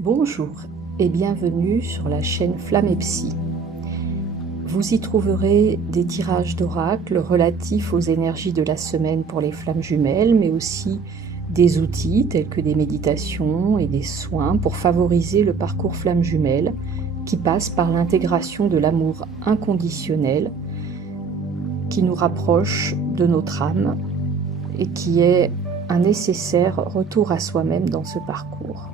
Bonjour et bienvenue sur la chaîne Flamme et Psy. Vous y trouverez des tirages d'oracle relatifs aux énergies de la semaine pour les flammes jumelles, mais aussi des outils tels que des méditations et des soins pour favoriser le parcours flamme jumelle qui passe par l'intégration de l'amour inconditionnel qui nous rapproche de notre âme et qui est un nécessaire retour à soi-même dans ce parcours.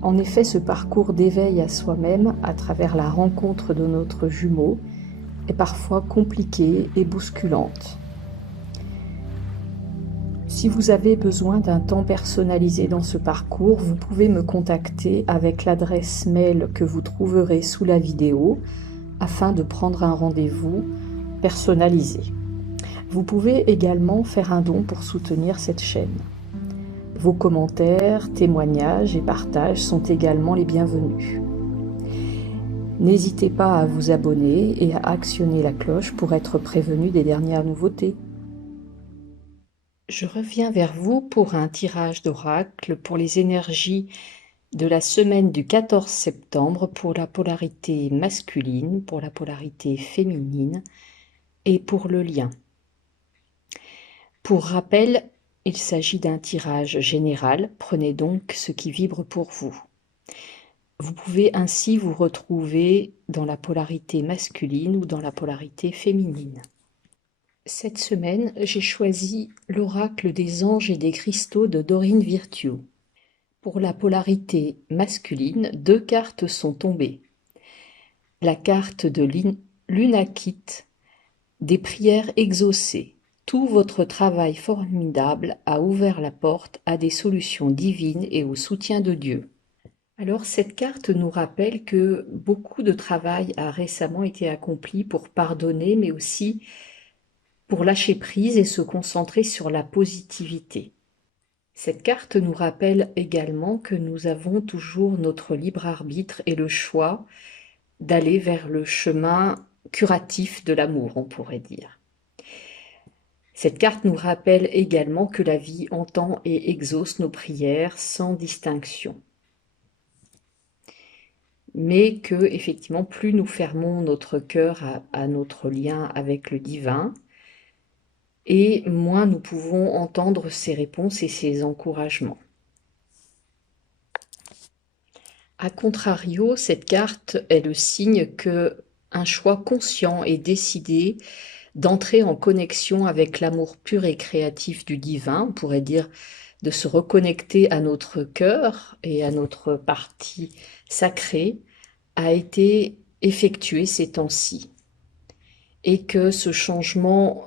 En effet, ce parcours d'éveil à soi-même à travers la rencontre de notre jumeau est parfois compliqué et bousculante. Si vous avez besoin d'un temps personnalisé dans ce parcours, vous pouvez me contacter avec l'adresse mail que vous trouverez sous la vidéo afin de prendre un rendez-vous personnalisé. Vous pouvez également faire un don pour soutenir cette chaîne. Vos commentaires, témoignages et partages sont également les bienvenus. N'hésitez pas à vous abonner et à actionner la cloche pour être prévenu des dernières nouveautés. Je reviens vers vous pour un tirage d'oracle pour les énergies de la semaine du 14 septembre pour la polarité masculine, pour la polarité féminine et pour le lien. Pour rappel, il s'agit d'un tirage général, prenez donc ce qui vibre pour vous. Vous pouvez ainsi vous retrouver dans la polarité masculine ou dans la polarité féminine. Cette semaine, j'ai choisi l'oracle des anges et des cristaux de Dorine Virtue. Pour la polarité masculine, 2 cartes sont tombées. La carte de l'Unakit, des prières exaucées. Tout votre travail formidable a ouvert la porte à des solutions divines et au soutien de Dieu. Alors cette carte nous rappelle que beaucoup de travail a récemment été accompli pour pardonner, mais aussi pour lâcher prise et se concentrer sur la positivité. Cette carte nous rappelle également que nous avons toujours notre libre arbitre et le choix d'aller vers le chemin curatif de l'amour, on pourrait dire. Cette carte nous rappelle également que la vie entend et exauce nos prières sans distinction. Mais que, effectivement, plus nous fermons notre cœur à notre lien avec le divin, et moins nous pouvons entendre ses réponses et ses encouragements. A contrario, cette carte est le signe qu'un choix conscient et décidé d'entrer en connexion avec l'amour pur et créatif du divin, on pourrait dire de se reconnecter à notre cœur et à notre partie sacrée, a été effectué ces temps-ci. Et que ce changement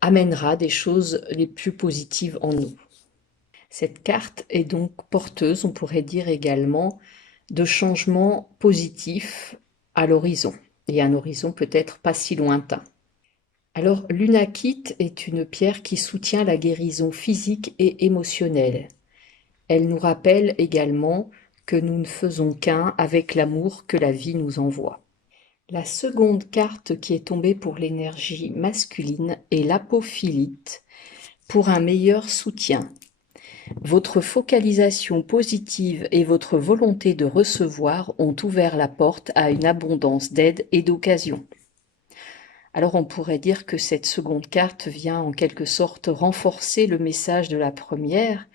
amènera des choses les plus positives en nous. Cette carte est donc porteuse, on pourrait dire également, de changements positifs à l'horizon, et un horizon peut-être pas si lointain. Alors, l'unakite est une pierre qui soutient la guérison physique et émotionnelle. Elle nous rappelle également que nous ne faisons qu'un avec l'amour que la vie nous envoie. La seconde carte qui est tombée pour l'énergie masculine est l'apophilite, pour un meilleur soutien. Votre focalisation positive et votre volonté de recevoir ont ouvert la porte à une abondance d'aide et d'occasion. Alors on pourrait dire que cette seconde carte vient en quelque sorte renforcer le message de la première,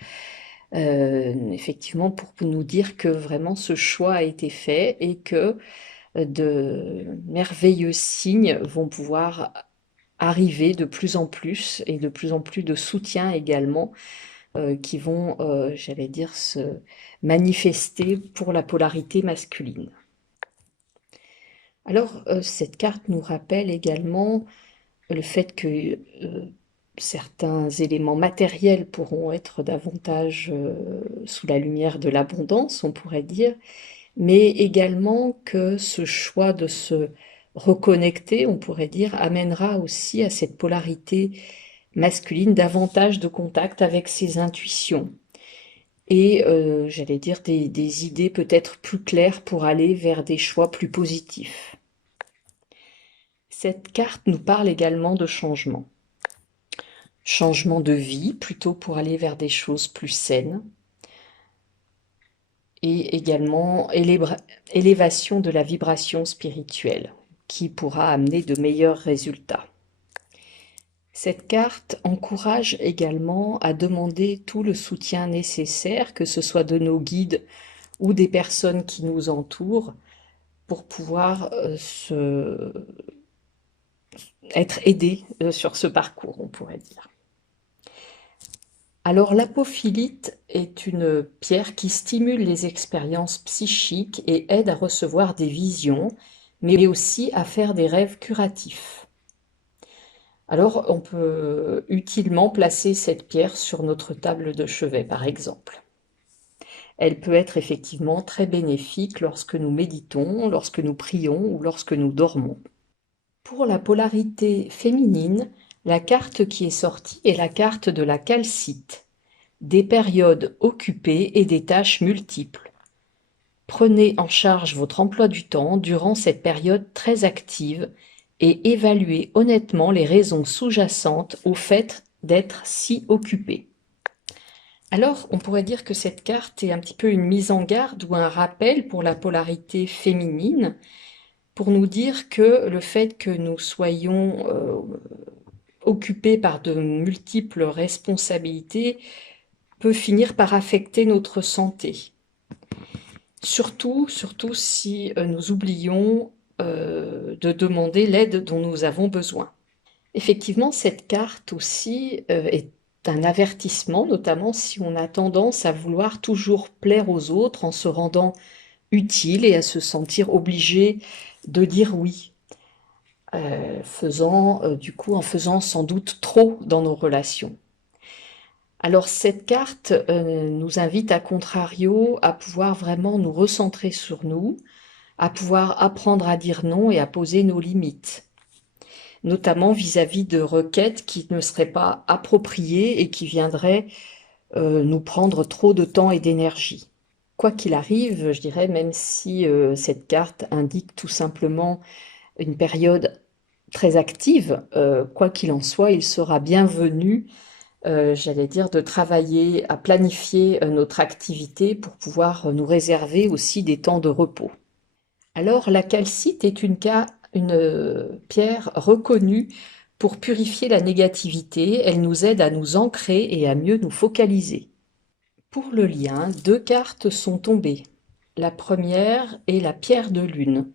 effectivement pour nous dire que vraiment ce choix a été fait et que de merveilleux signes vont pouvoir arriver de plus en plus et de plus en plus de soutien également qui vont, j'allais dire, se manifester pour la polarité masculine. Alors, cette carte nous rappelle également le fait que certains éléments matériels pourront être davantage sous la lumière de l'abondance, on pourrait dire, mais également que ce choix de se reconnecter, on pourrait dire, amènera aussi à cette polarité masculine davantage de contact avec ses intuitions et j'allais dire des idées peut-être plus claires pour aller vers des choix plus positifs. Cette carte nous parle également de changement. Changement de vie, plutôt pour aller vers des choses plus saines. et également élévation de la vibration spirituelle, qui pourra amener de meilleurs résultats. Cette carte encourage également à demander tout le soutien nécessaire, que ce soit de nos guides ou des personnes qui nous entourent, pour pouvoir être aidés sur ce parcours, on pourrait dire. Alors l'apophilite est une pierre qui stimule les expériences psychiques et aide à recevoir des visions, mais aussi à faire des rêves curatifs. Alors on peut utilement placer cette pierre sur notre table de chevet, par exemple. Elle peut être effectivement très bénéfique lorsque nous méditons, lorsque nous prions ou lorsque nous dormons. Pour la polarité féminine, la carte qui est sortie est la carte de la calcite, des périodes occupées et des tâches multiples. Prenez en charge votre emploi du temps durant cette période très active et évaluez honnêtement les raisons sous-jacentes au fait d'être si occupé. Alors, on pourrait dire que cette carte est un petit peu une mise en garde ou un rappel pour la polarité féminine, pour nous dire que le fait que nous soyons occupés par de multiples responsabilités peut finir par affecter notre santé. Surtout si nous oublions de demander l'aide dont nous avons besoin. Effectivement, cette carte aussi est un avertissement, notamment si on a tendance à vouloir toujours plaire aux autres en se rendant utile et à se sentir obligé de dire oui, en faisant sans doute trop dans nos relations. Alors cette carte nous invite à contrario à pouvoir vraiment nous recentrer sur nous, à pouvoir apprendre à dire non et à poser nos limites, notamment vis-à-vis de requêtes qui ne seraient pas appropriées et qui viendraient nous prendre trop de temps et d'énergie. Quoi qu'il arrive, je dirais, même si cette carte indique tout simplement une période très active, quoi qu'il en soit, il sera bienvenu, j'allais dire, de travailler à planifier notre activité pour pouvoir nous réserver aussi des temps de repos. Alors la calcite est une pierre reconnue pour purifier la négativité, elle nous aide à nous ancrer et à mieux nous focaliser. Pour le lien, deux cartes sont tombées. La première est la pierre de lune,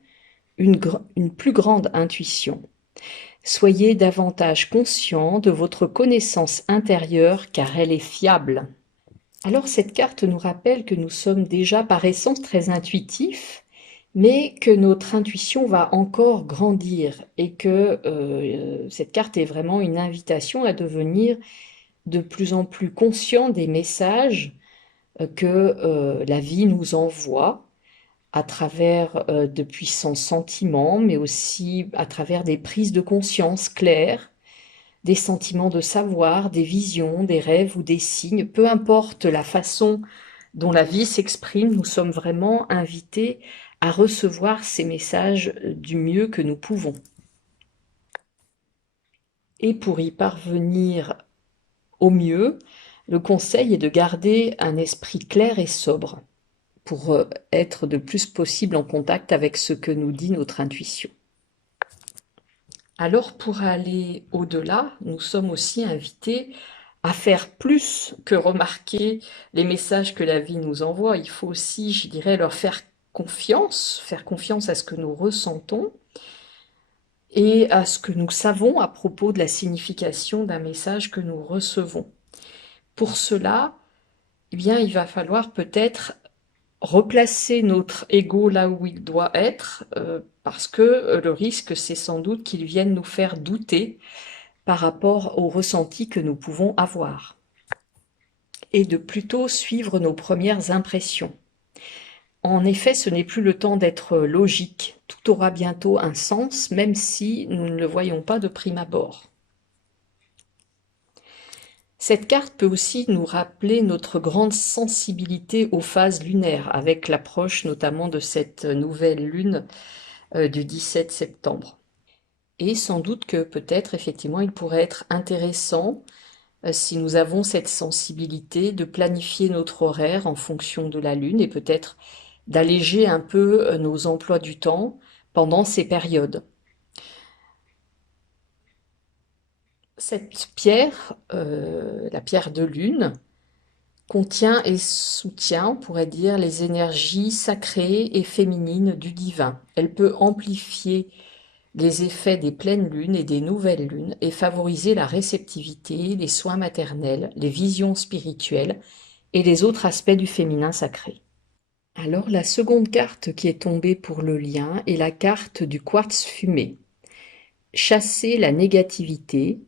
une plus grande intuition. Soyez davantage conscient de votre connaissance intérieure car elle est fiable. Alors cette carte nous rappelle que nous sommes déjà par essence très intuitifs, mais que notre intuition va encore grandir et que cette carte est vraiment une invitation à devenir de plus en plus conscient des messages que la vie nous envoie à travers de puissants sentiments, mais aussi à travers des prises de conscience claires, des sentiments de savoir, des visions, des rêves ou des signes, peu importe la façon dont la vie s'exprime, nous sommes vraiment invités à recevoir ces messages du mieux que nous pouvons. Et pour y parvenir au mieux, le conseil est de garder un esprit clair et sobre pour être le plus possible en contact avec ce que nous dit notre intuition. Alors pour aller au-delà, nous sommes aussi invités à faire plus que remarquer les messages que la vie nous envoie. Il faut aussi, je dirais, leur faire confiance à ce que nous ressentons et à ce que nous savons à propos de la signification d'un message que nous recevons. Pour cela, eh bien, il va falloir peut-être replacer notre ego là où il doit être, parce que le risque, c'est sans doute qu'il vienne nous faire douter par rapport au ressenti que nous pouvons avoir, et de plutôt suivre nos premières impressions. En effet, ce n'est plus le temps d'être logique, tout aura bientôt un sens, même si nous ne le voyons pas de prime abord. Cette carte peut aussi nous rappeler notre grande sensibilité aux phases lunaires, avec l'approche notamment de cette nouvelle lune du 17 septembre. Et sans doute que peut-être effectivement il pourrait être intéressant si nous avons cette sensibilité de planifier notre horaire en fonction de la Lune et peut-être d'alléger un peu nos emplois du temps pendant ces périodes. Cette pierre, la pierre de Lune, contient et soutient, on pourrait dire, les énergies sacrées et féminines du divin. Elle peut amplifier les effets des pleines lunes et des nouvelles lunes et favoriser la réceptivité, les soins maternels, les visions spirituelles et les autres aspects du féminin sacré. Alors la seconde carte qui est tombée pour le lien est la carte du quartz fumé. Chassez la négativité,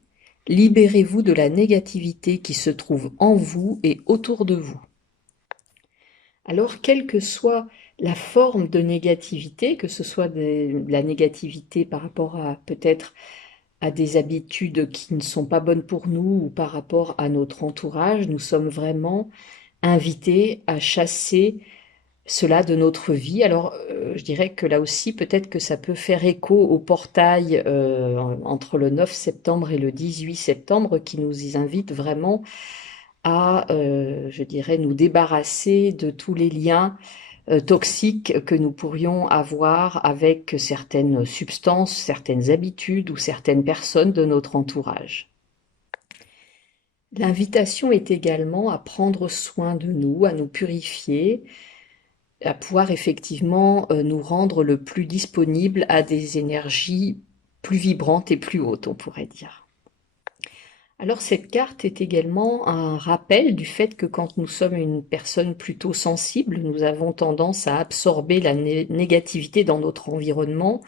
libérez-vous de la négativité qui se trouve en vous et autour de vous. Alors, quelle que soit la forme de négativité, que ce soit de la négativité par rapport à peut-être à des habitudes qui ne sont pas bonnes pour nous ou par rapport à notre entourage, nous sommes vraiment invités à chasser cela de notre vie. Alors, je dirais que là aussi, peut-être que ça peut faire écho au portail entre le 9 septembre et le 18 septembre qui nous y invite vraiment à, je dirais, nous débarrasser de tous les liens toxiques que nous pourrions avoir avec certaines substances, certaines habitudes ou certaines personnes de notre entourage. L'invitation est également à prendre soin de nous, à nous purifier, à pouvoir effectivement nous rendre le plus disponible à des énergies plus vibrantes et plus hautes, on pourrait dire. Alors cette carte est également un rappel du fait que quand nous sommes une personne plutôt sensible, nous avons tendance à absorber la négativité dans notre environnement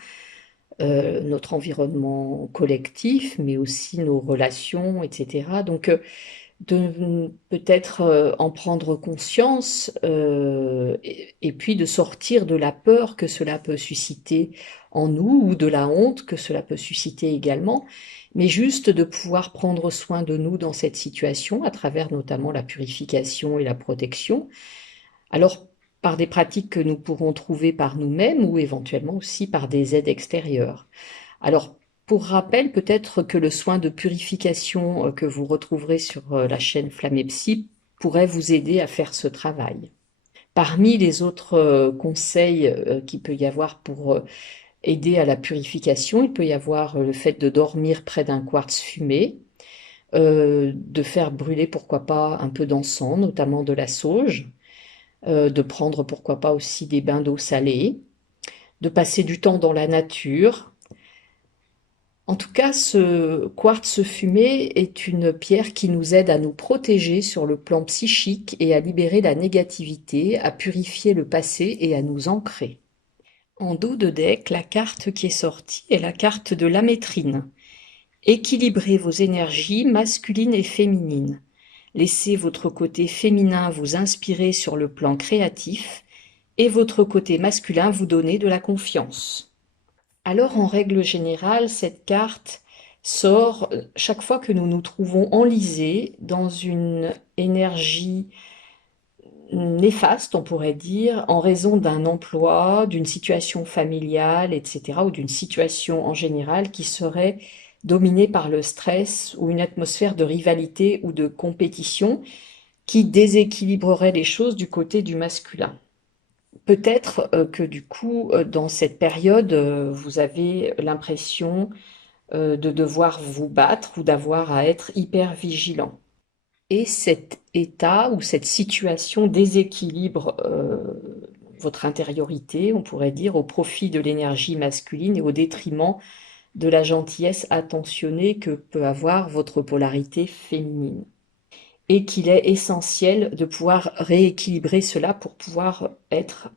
collectif, mais aussi nos relations, etc. Donc de peut-être en prendre conscience et puis de sortir de la peur que cela peut susciter en nous ou de la honte que cela peut susciter également, mais juste de pouvoir prendre soin de nous dans cette situation à travers notamment la purification et la protection. Alors, par des pratiques que nous pourrons trouver par nous-mêmes ou éventuellement aussi par des aides extérieures. Alors, pour rappel, peut-être que le soin de purification que vous retrouverez sur la chaîne Flamme et Psy pourrait vous aider à faire ce travail. Parmi les autres conseils qu'il peut y avoir pour aider à la purification, il peut y avoir le fait de dormir près d'un quartz fumé, de faire brûler pourquoi pas un peu d'encens, notamment de la sauge, de prendre pourquoi pas aussi des bains d'eau salée, de passer du temps dans la nature. En tout cas, ce quartz fumé est une pierre qui nous aide à nous protéger sur le plan psychique et à libérer la négativité, à purifier le passé et à nous ancrer. En dos de deck, la carte qui est sortie est la carte de l'amétrine. Équilibrez vos énergies masculines et féminines. Laissez votre côté féminin vous inspirer sur le plan créatif et votre côté masculin vous donner de la confiance. Alors, en règle générale, cette carte sort chaque fois que nous nous trouvons enlisés dans une énergie néfaste, on pourrait dire, en raison d'un emploi, d'une situation familiale, etc., ou d'une situation en général qui serait dominée par le stress ou une atmosphère de rivalité ou de compétition qui déséquilibrerait les choses du côté du masculin. Peut-être que du coup, dans cette période, vous avez l'impression de devoir vous battre ou d'avoir à être hyper vigilant. Et cet état ou cette situation déséquilibre votre intériorité, on pourrait dire, au profit de l'énergie masculine et au détriment de la gentillesse attentionnée que peut avoir votre polarité féminine. Et qu'il est essentiel de pouvoir rééquilibrer cela pour pouvoir être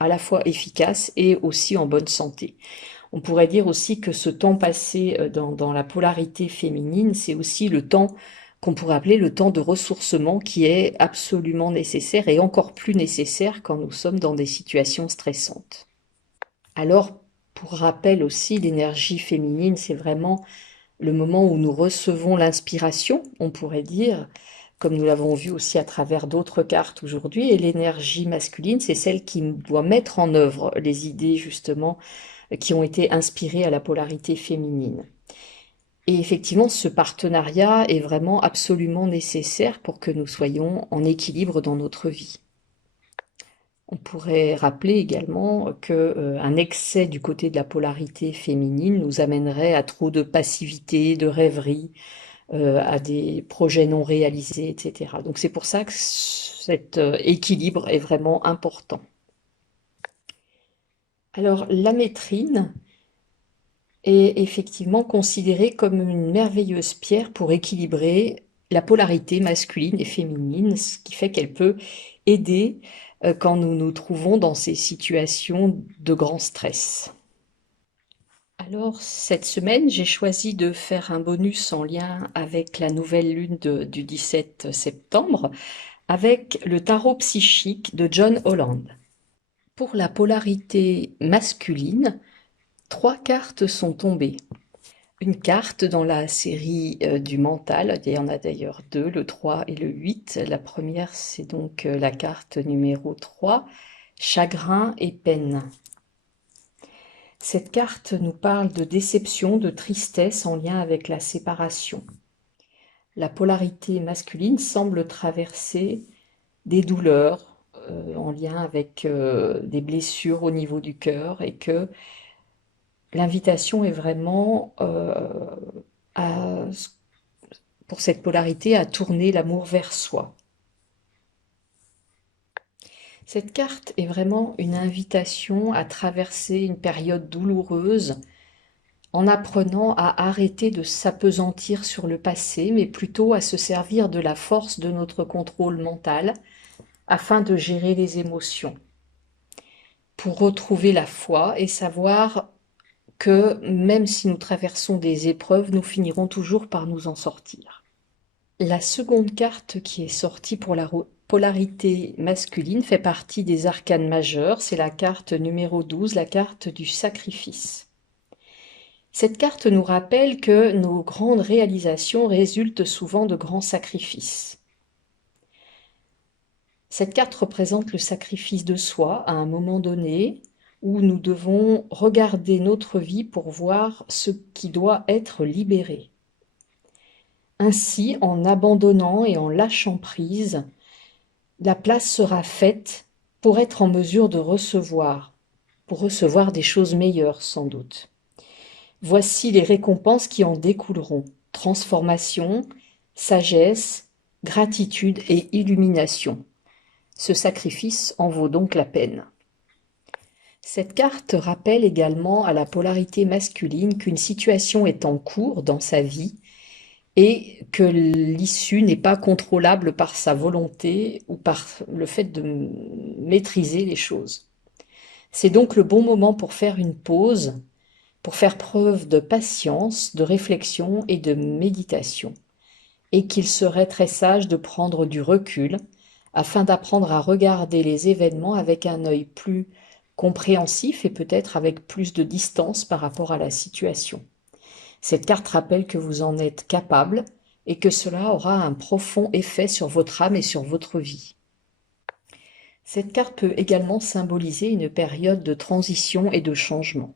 à la fois efficace et aussi en bonne santé. On pourrait dire aussi que ce temps passé dans la polarité féminine, c'est aussi le temps qu'on pourrait appeler le temps de ressourcement qui est absolument nécessaire et encore plus nécessaire quand nous sommes dans des situations stressantes. Alors, pour rappel aussi, l'énergie féminine, c'est vraiment le moment où nous recevons l'inspiration, on pourrait dire, comme nous l'avons vu aussi à travers d'autres cartes aujourd'hui, et l'énergie masculine, c'est celle qui doit mettre en œuvre les idées justement qui ont été inspirées à la polarité féminine. Et effectivement, ce partenariat est vraiment absolument nécessaire pour que nous soyons en équilibre dans notre vie. On pourrait rappeler également que, un excès du côté de la polarité féminine nous amènerait à trop de passivité, de rêverie, à des projets non réalisés, et cetera. Donc c'est pour ça que cet équilibre est vraiment important. Alors l'amétrine est effectivement considérée comme une merveilleuse pierre pour équilibrer la polarité masculine et féminine, ce qui fait qu'elle peut aider quand nous nous trouvons dans ces situations de grand stress. Alors, cette semaine, j'ai choisi de faire un bonus en lien avec la nouvelle lune du 17 septembre, avec le tarot psychique de John Holland. Pour la polarité masculine, 3 cartes sont tombées. Une carte dans la série du mental, il y en a d'ailleurs 2, le 3 et le 8. La première, c'est donc la carte numéro 3, chagrin et peine. Cette carte nous parle de déception, de tristesse en lien avec la séparation. La polarité masculine semble traverser des douleurs en lien avec des blessures au niveau du cœur, et que l'invitation est vraiment pour cette polarité à tourner l'amour vers soi. Cette carte est vraiment une invitation à traverser une période douloureuse en apprenant à arrêter de s'appesantir sur le passé, mais plutôt à se servir de la force de notre contrôle mental afin de gérer les émotions, pour retrouver la foi et savoir que même si nous traversons des épreuves, nous finirons toujours par nous en sortir. La seconde carte qui est sortie pour la polarité masculine fait partie des arcanes majeurs, c'est la carte numéro 12, la carte du sacrifice. Cette carte nous rappelle que nos grandes réalisations résultent souvent de grands sacrifices. Cette carte représente le sacrifice de soi à un moment donné, où nous devons regarder notre vie pour voir ce qui doit être libéré. Ainsi, en abandonnant et en lâchant prise, la place sera faite pour être en mesure de recevoir, pour recevoir des choses meilleures sans doute. Voici les récompenses qui en découleront: transformation, sagesse, gratitude et illumination. Ce sacrifice en vaut donc la peine. Cette carte rappelle également à la polarité masculine qu'une situation est en cours dans sa vie et que l'issue n'est pas contrôlable par sa volonté ou par le fait de maîtriser les choses. C'est donc le bon moment pour faire une pause, pour faire preuve de patience, de réflexion et de méditation, et qu'il serait très sage de prendre du recul afin d'apprendre à regarder les événements avec un œil plus compréhensif et peut-être avec plus de distance par rapport à la situation. Cette carte rappelle que vous en êtes capable et que cela aura un profond effet sur votre âme et sur votre vie. Cette carte peut également symboliser une période de transition et de changement.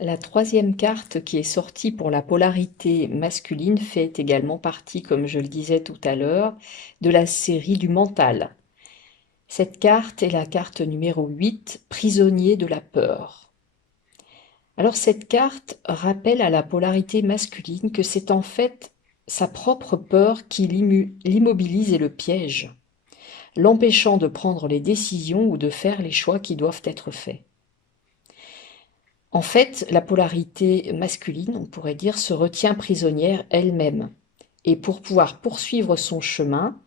La troisième carte qui est sortie pour la polarité masculine fait également partie, comme je le disais tout à l'heure, de la série du mental. Cette carte est la carte numéro 8, prisonnier de la peur. Alors cette carte rappelle à la polarité masculine que c'est en fait sa propre peur qui l'immobilise et le piège, l'empêchant de prendre les décisions ou de faire les choix qui doivent être faits. En fait, la polarité masculine, on pourrait dire, se retient prisonnière elle-même. Et pour pouvoir poursuivre son chemin,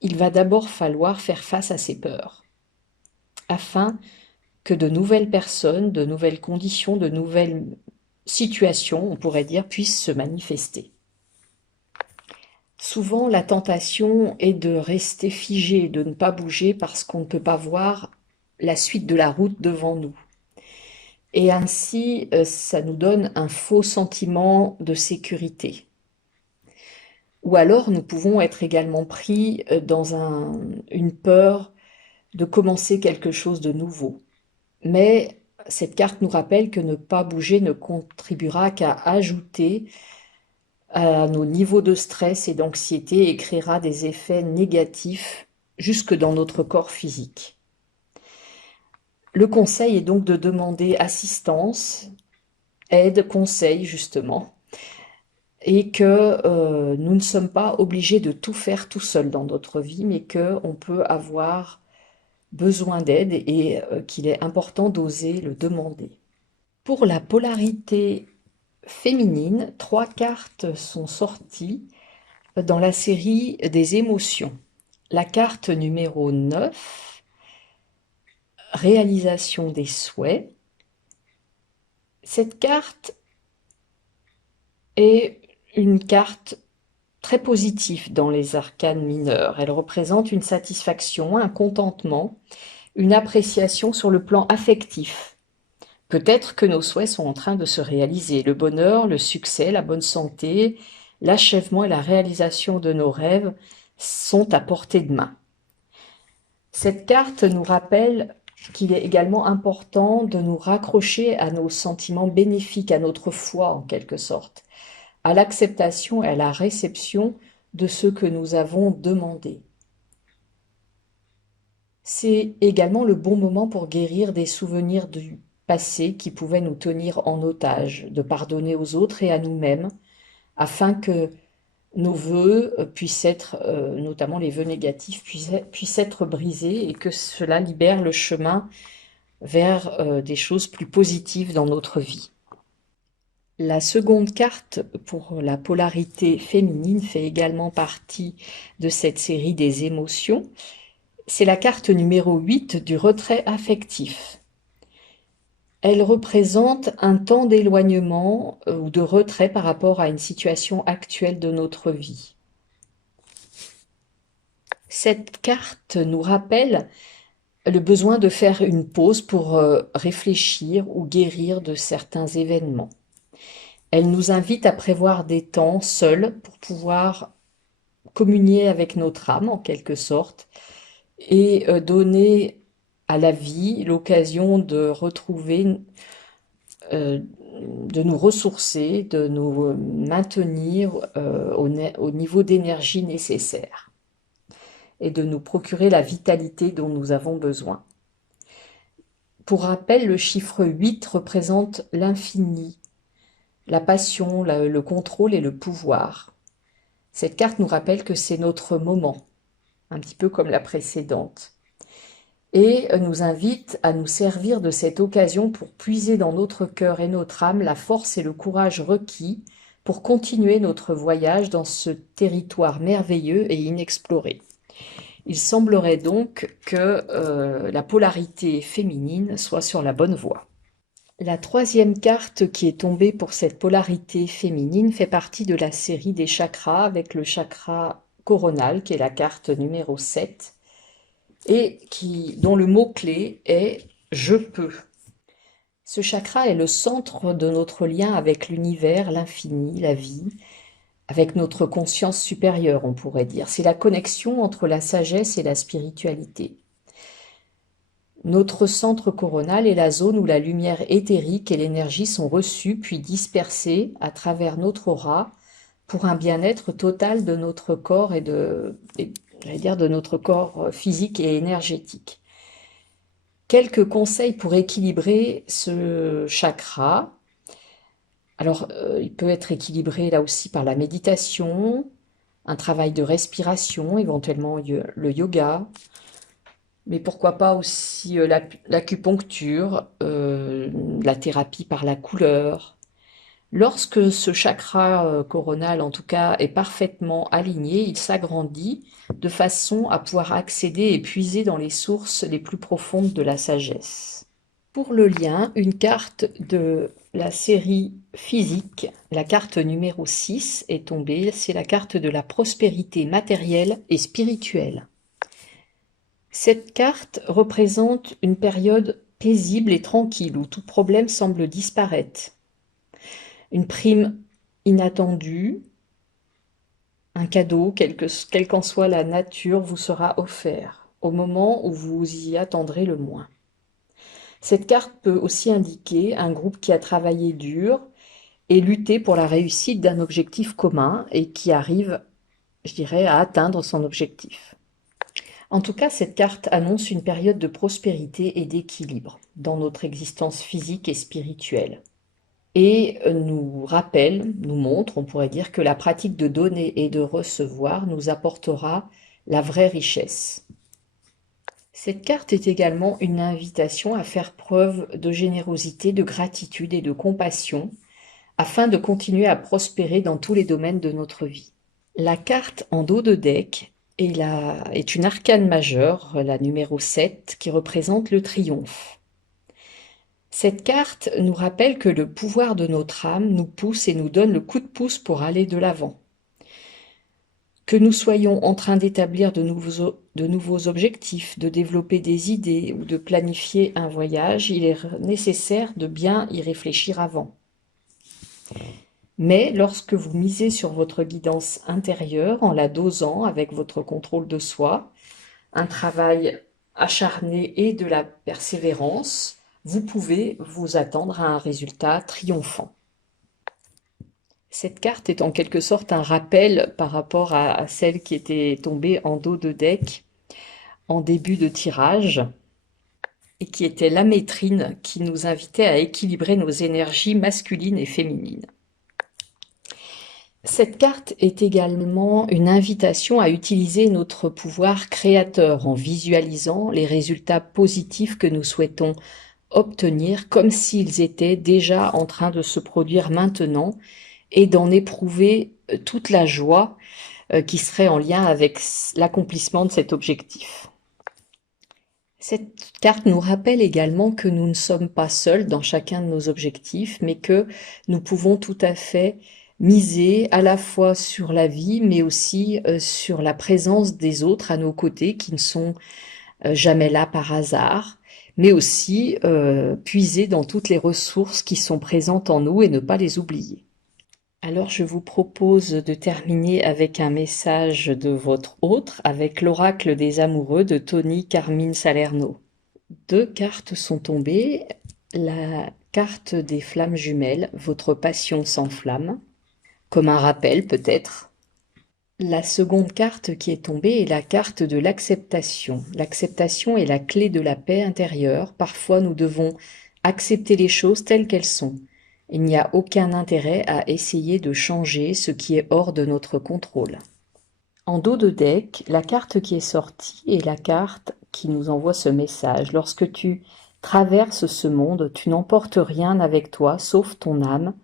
il va d'abord falloir faire face à ses peurs, afin que de nouvelles personnes, de nouvelles conditions, de nouvelles situations, on pourrait dire, puissent se manifester. Souvent, la tentation est de rester figé, de ne pas bouger parce qu'on ne peut pas voir la suite de la route devant nous. Et ainsi, ça nous donne un faux sentiment de sécurité. Ou alors, nous pouvons être également pris dans une peur de commencer quelque chose de nouveau. Mais Cette carte nous rappelle que ne pas bouger ne contribuera qu'à ajouter à nos niveaux de stress et d'anxiété et créera des effets négatifs jusque dans notre corps physique. Le conseil est donc de demander assistance, aide, conseil justement, et que nous ne sommes pas obligés de tout faire tout seul dans notre vie, mais qu'on peut avoir besoin d'aide et qu'il est important d'oser le demander. Pour la polarité féminine, 3 cartes sont sorties dans la série des émotions. La carte numéro 9, réalisation des souhaits. Cette carte est une carte très positive dans les arcanes mineurs. Elle représente une satisfaction, un contentement, une appréciation sur le plan affectif. Peut-être que nos souhaits sont en train de se réaliser. Le bonheur, le succès, la bonne santé, l'achèvement et la réalisation de nos rêves sont à portée de main. Cette carte nous rappelle qu'il est également important de nous raccrocher à nos sentiments bénéfiques, à notre foi en quelque sorte, à l'acceptation et à la réception de ce que nous avons demandé. C'est également le bon moment pour guérir des souvenirs du passé qui pouvaient nous tenir en otage, de pardonner aux autres et à nous-mêmes, afin que nos vœux puissent être, notamment les vœux négatifs, puissent être brisés et que cela libère le chemin vers des choses plus positives dans notre vie. La seconde carte pour la polarité féminine fait également partie de cette série des émotions. C'est la carte numéro 8 du retrait affectif. Elle représente un temps d'éloignement ou de retrait par rapport à une situation actuelle de notre vie. Cette carte nous rappelle le besoin de faire une pause pour réfléchir ou guérir de certains événements. Elle nous invite à prévoir des temps seuls pour pouvoir communier avec notre âme en quelque sorte et donner à la vie l'occasion de retrouver, de nous ressourcer, de nous maintenir au niveau d'énergie nécessaire et de nous procurer la vitalité dont nous avons besoin. Pour rappel, le chiffre 8 représente l'infini, la passion, le contrôle et le pouvoir. Cette carte nous rappelle que c'est notre moment, un petit peu comme la précédente, et nous invite à nous servir de cette occasion pour puiser dans notre cœur et notre âme la force et le courage requis pour continuer notre voyage dans ce territoire merveilleux et inexploré. Il semblerait donc que la polarité féminine soit sur la bonne voie. La troisième carte qui est tombée pour cette polarité féminine fait partie de la série des chakras avec le chakra coronal qui est la carte numéro 7 et dont le mot-clé est « je peux ». Ce chakra est le centre de notre lien avec l'univers, l'infini, la vie, avec notre conscience supérieure, on pourrait dire. C'est la connexion entre la sagesse et la spiritualité. Notre centre coronal est la zone où la lumière éthérique et l'énergie sont reçues puis dispersées à travers notre aura pour un bien-être total de notre corps et de notre corps physique et énergétique. Quelques conseils pour équilibrer ce chakra. Alors, il peut être équilibré là aussi par la méditation, un travail de respiration, éventuellement le yoga, mais pourquoi pas aussi l'acupuncture, la thérapie par la couleur. Lorsque ce chakra coronal, en tout cas, est parfaitement aligné, il s'agrandit de façon à pouvoir accéder et puiser dans les sources les plus profondes de la sagesse. Pour le lien, une carte de la série physique, la carte numéro 6 est tombée, c'est la carte de la prospérité matérielle et spirituelle. Cette carte représente une période paisible et tranquille où tout problème semble disparaître. Une prime inattendue, un cadeau, quelle qu'en soit la nature, vous sera offert au moment où vous y attendrez le moins. Cette carte peut aussi indiquer un groupe qui a travaillé dur et lutté pour la réussite d'un objectif commun et qui arrive, je dirais, à atteindre son objectif. En tout cas, cette carte annonce une période de prospérité et d'équilibre dans notre existence physique et spirituelle. Et nous rappelle, nous montre, on pourrait dire, que la pratique de donner et de recevoir nous apportera la vraie richesse. Cette carte est également une invitation à faire preuve de générosité, de gratitude et de compassion afin de continuer à prospérer dans tous les domaines de notre vie. La carte en dos de deck est une arcane majeure, la numéro 7, qui représente le triomphe. Cette carte nous rappelle que le pouvoir de notre âme nous pousse et nous donne le coup de pouce pour aller de l'avant. Que nous soyons en train d'établir de nouveaux objectifs, de développer des idées ou de planifier un voyage, il est nécessaire de bien y réfléchir avant. Mais lorsque vous misez sur votre guidance intérieure en la dosant avec votre contrôle de soi, un travail acharné et de la persévérance, vous pouvez vous attendre à un résultat triomphant. Cette carte est en quelque sorte un rappel par rapport à celle qui était tombée en dos de deck en début de tirage et qui était la maîtrine qui nous invitait à équilibrer nos énergies masculines et féminines. Cette carte est également une invitation à utiliser notre pouvoir créateur en visualisant les résultats positifs que nous souhaitons obtenir comme s'ils étaient déjà en train de se produire maintenant et d'en éprouver toute la joie qui serait en lien avec l'accomplissement de cet objectif. Cette carte nous rappelle également que nous ne sommes pas seuls dans chacun de nos objectifs, mais que nous pouvons tout à fait miser à la fois sur la vie, mais aussi sur la présence des autres à nos côtés qui ne sont jamais là par hasard, mais aussi puiser dans toutes les ressources qui sont présentes en nous et ne pas les oublier. Alors je vous propose de terminer avec un message de votre autre, avec l'oracle des amoureux de Tony Carmine Salerno. 2 cartes sont tombées, la carte des flammes jumelles, votre passion s'enflamme, comme un rappel peut-être. La seconde carte qui est tombée est la carte de l'acceptation. L'acceptation est la clé de la paix intérieure. Parfois nous devons accepter les choses telles qu'elles sont. Il n'y a aucun intérêt à essayer de changer ce qui est hors de notre contrôle. En dos de deck, la carte qui est sortie est la carte qui nous envoie ce message. Lorsque tu traverses ce monde, tu n'emportes rien avec toi sauf ton âme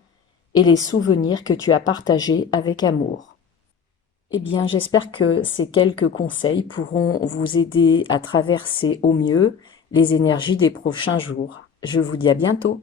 et les souvenirs que tu as partagés avec amour. Eh bien, j'espère que ces quelques conseils pourront vous aider à traverser au mieux les énergies des prochains jours. Je vous dis à bientôt.